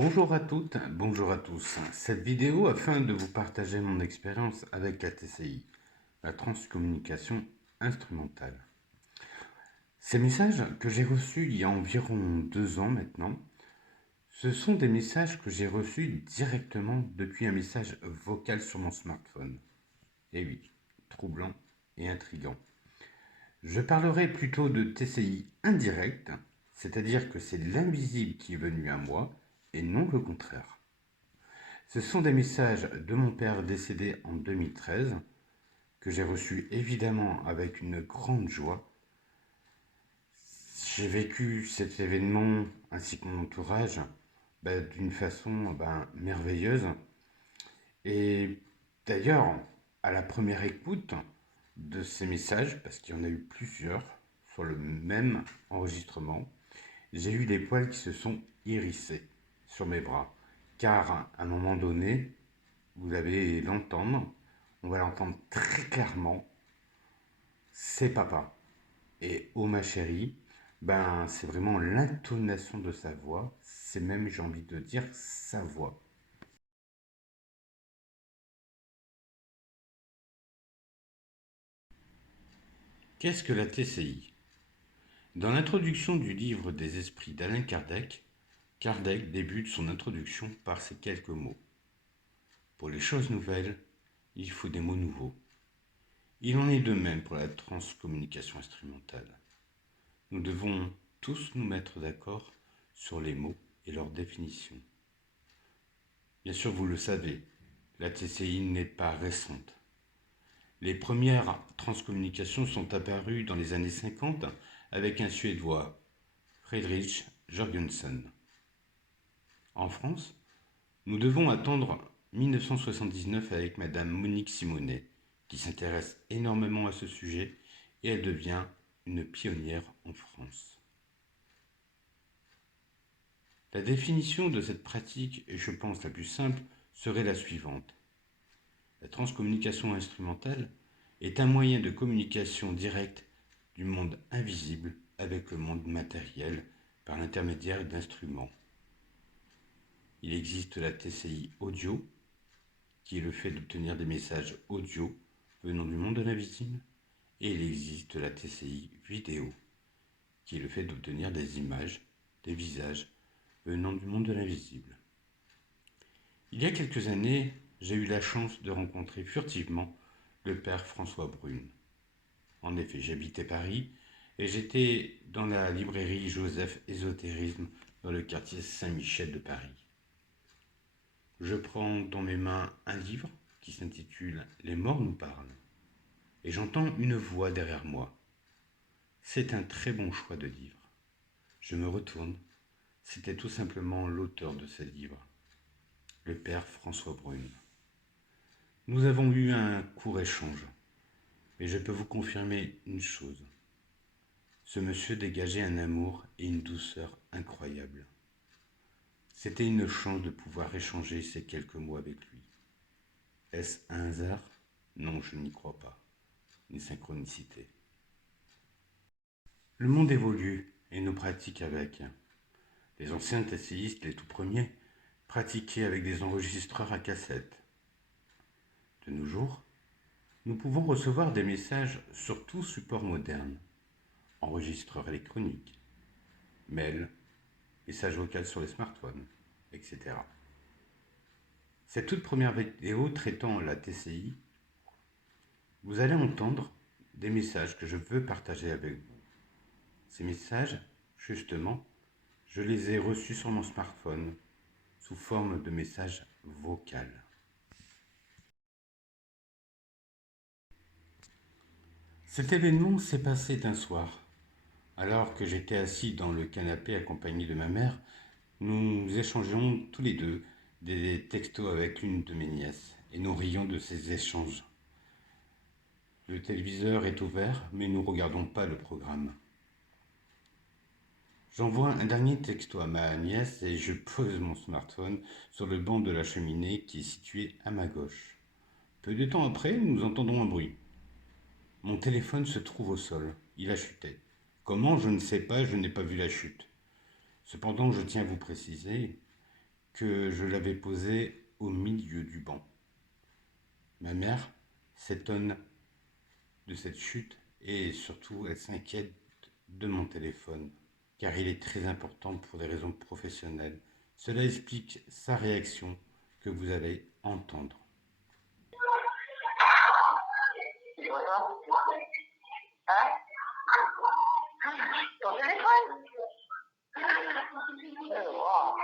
Bonjour à toutes, bonjour à tous. Cette vidéo afin de vous partager mon expérience avec la TCI, la transcommunication instrumentale. Ces messages que j'ai reçus il y a environ 2 ans maintenant, ce sont des messages que j'ai reçus directement depuis un message vocal sur mon smartphone. Et oui, troublant et intriguant. Je parlerai plutôt de TCI indirect, c'est-à-dire que c'est l'invisible qui est venu à moi et non le contraire. Ce sont des messages de mon père décédé en 2013 que j'ai reçus évidemment avec une grande joie. J'ai vécu cet événement ainsi que mon entourage d'une façon merveilleuse. Et d'ailleurs, à la première écoute de ces messages, parce qu'il y en a eu plusieurs sur le même enregistrement, j'ai eu des poils qui se sont hérissés sur mes bras. Car à un moment donné, vous allez l'entendre, on va l'entendre très clairement, c'est papa. Et oh ma chérie, c'est vraiment l'intonation de sa voix, c'est même, j'ai envie de dire, sa voix. Qu'est-ce que la TCI? Dans l'introduction du livre des esprits d'Alain Kardec, Kardec débute son introduction par ces quelques mots. Pour les choses nouvelles, il faut des mots nouveaux. Il en est de même pour la transcommunication instrumentale. Nous devons tous nous mettre d'accord sur les mots et leur définition. Bien sûr, vous le savez, la TCI n'est pas récente. Les premières transcommunications sont apparues dans les années 50 avec un Suédois, Friedrich Jörgensen. En France, nous devons attendre 1979 avec Madame Monique Simonet, qui s'intéresse énormément à ce sujet et elle devient une pionnière en France. La définition de cette pratique, et je pense la plus simple, serait la suivante. La transcommunication instrumentale est un moyen de communication directe du monde invisible avec le monde matériel par l'intermédiaire d'instruments. Il existe la TCI audio, qui est le fait d'obtenir des messages audio venant du monde de l'invisible, et il existe la TCI vidéo, qui est le fait d'obtenir des images, des visages venant du monde de l'invisible. Il y a quelques années, j'ai eu la chance de rencontrer furtivement le père François Brune. En effet, j'habitais Paris et j'étais dans la librairie Joseph Ésotérisme dans le quartier Saint-Michel de Paris. Je prends dans mes mains un livre qui s'intitule « Les morts nous parlent » et j'entends une voix derrière moi. C'est un très bon choix de livre. Je me retourne, c'était tout simplement l'auteur de ce livre, le père François Brune. Nous avons eu un court échange, mais je peux vous confirmer une chose. Ce monsieur dégageait un amour et une douceur incroyables. C'était une chance de pouvoir échanger ces quelques mots avec lui. Est-ce un hasard? Non, je n'y crois pas. Une synchronicité. Le monde évolue et nos pratiques avec. Les anciens TCistes, les tout premiers, pratiquaient avec des enregistreurs à cassette. De nos jours, nous pouvons recevoir des messages sur tout support moderne. Enregistreur électronique, mail, message vocal sur les smartphones, etc. Cette toute première vidéo traitant la TCI, vous allez entendre des messages que je veux partager avec vous. Ces messages, justement, je les ai reçus sur mon smartphone sous forme de messages vocaux. Cet événement s'est passé d'un soir. Alors que j'étais assis dans le canapé accompagné de ma mère, nous échangeons tous les deux des textos avec l'une de mes nièces et nous rions de ces échanges. Le téléviseur est ouvert, mais nous ne regardons pas le programme. J'envoie un dernier texto à ma nièce et je pose mon smartphone sur le banc de la cheminée qui est situé à ma gauche. Peu de temps après, nous entendons un bruit. Mon téléphone se trouve au sol. Il a chuté. Comment, je ne sais pas, je n'ai pas vu la chute. Cependant, je tiens à vous préciser que je l'avais posé au milieu du banc. Ma mère s'étonne de cette chute et surtout elle s'inquiète de mon téléphone car il est très important pour des raisons professionnelles. Cela explique sa réaction que vous allez entendre. Hein? Ton téléphone? Wow.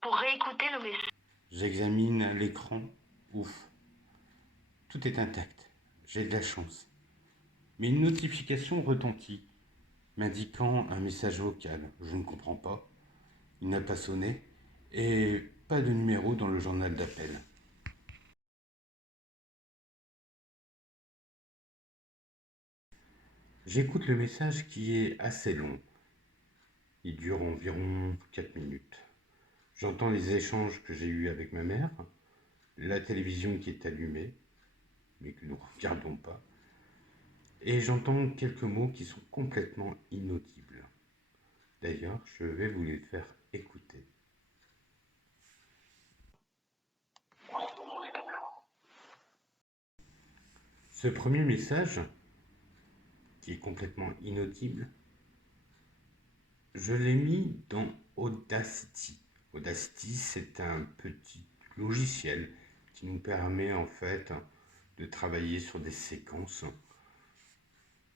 Pour réécouter le message. J'examine l'écran. Ouf. Tout est intact. J'ai de la chance. Mais une notification retentit, m'indiquant un message vocal. Je ne comprends pas. Il n'a pas sonné. Et pas de numéro dans le journal d'appel. J'écoute le message qui est assez long. Il dure environ 4 minutes. J'entends les échanges que j'ai eus avec ma mère, la télévision qui est allumée, mais que nous ne regardons pas, et j'entends quelques mots qui sont complètement inaudibles. D'ailleurs, je vais vous les faire écouter. Ce premier message, qui est complètement inaudible, je l'ai mis dans Audacity. Audacity, c'est un petit logiciel qui nous permet en fait de travailler sur des séquences,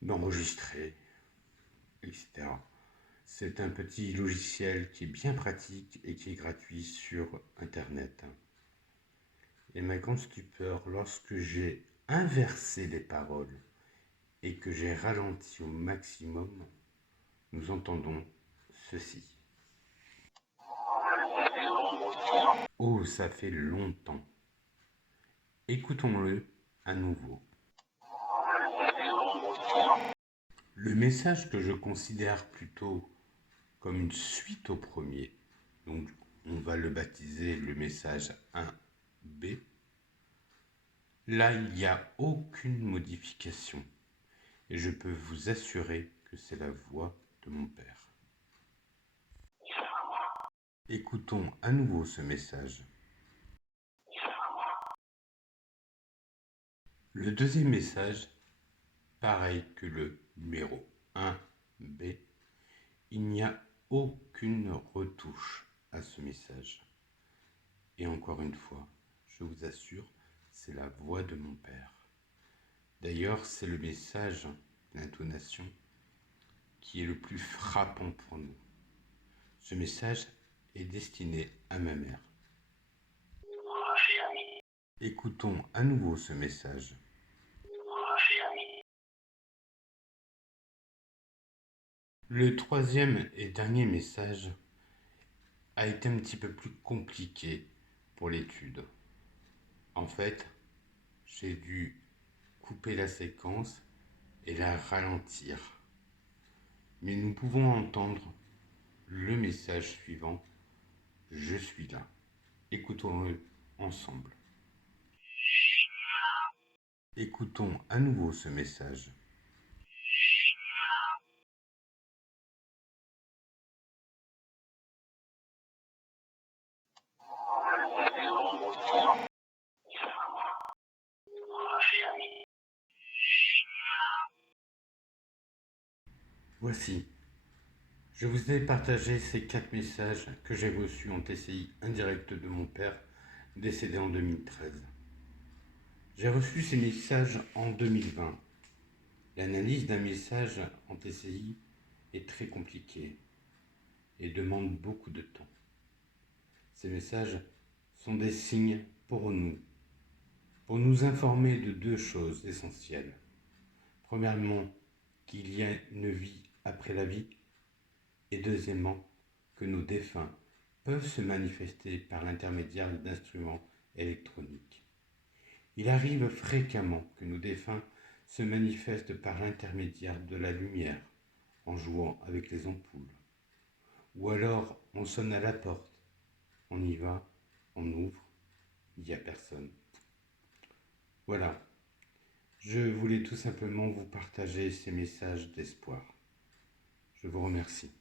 d'enregistrer, etc. C'est un petit logiciel qui est bien pratique et qui est gratuit sur Internet. Et ma grande stupeur, lorsque j'ai inversé les paroles et que j'ai ralenti au maximum, nous entendons ceci. Oh, ça fait longtemps. Écoutons-le à nouveau. Le message que je considère plutôt comme une suite au premier, donc on va le baptiser le message 1B. Là, il n'y a aucune modification et je peux vous assurer que c'est la voix de mon père. Écoutons à nouveau ce message. Le deuxième message, pareil que le numéro 1B, il n'y a aucune retouche à ce message. Et encore une fois, je vous assure, c'est la voix de mon père. D'ailleurs, c'est le message, l'intonation, qui est le plus frappant pour nous. Ce message est destiné à ma mère. Écoutons à nouveau ce message. Le troisième et dernier message a été un petit peu plus compliqué pour l'étude. En fait, j'ai dû couper la séquence et la ralentir. Mais nous pouvons entendre le message suivant. Je suis là. Écoutons-le ensemble. Écoutons à nouveau ce message. Voici. Je vous ai partagé ces 4 messages que j'ai reçus en TCI indirect de mon père, décédé en 2013. J'ai reçu ces messages en 2020. L'analyse d'un message en TCI est très compliquée et demande beaucoup de temps. Ces messages sont des signes pour nous informer de 2 choses essentielles. Premièrement, qu'il y a une vie après la vie, et deuxièmement, que nos défunts peuvent se manifester par l'intermédiaire d'instruments électroniques. Il arrive fréquemment que nos défunts se manifestent par l'intermédiaire de la lumière, en jouant avec les ampoules. Ou alors on sonne à la porte, on y va, on ouvre, il n'y a personne. Voilà, Je voulais tout simplement vous partager ces messages d'espoir. Je vous remercie.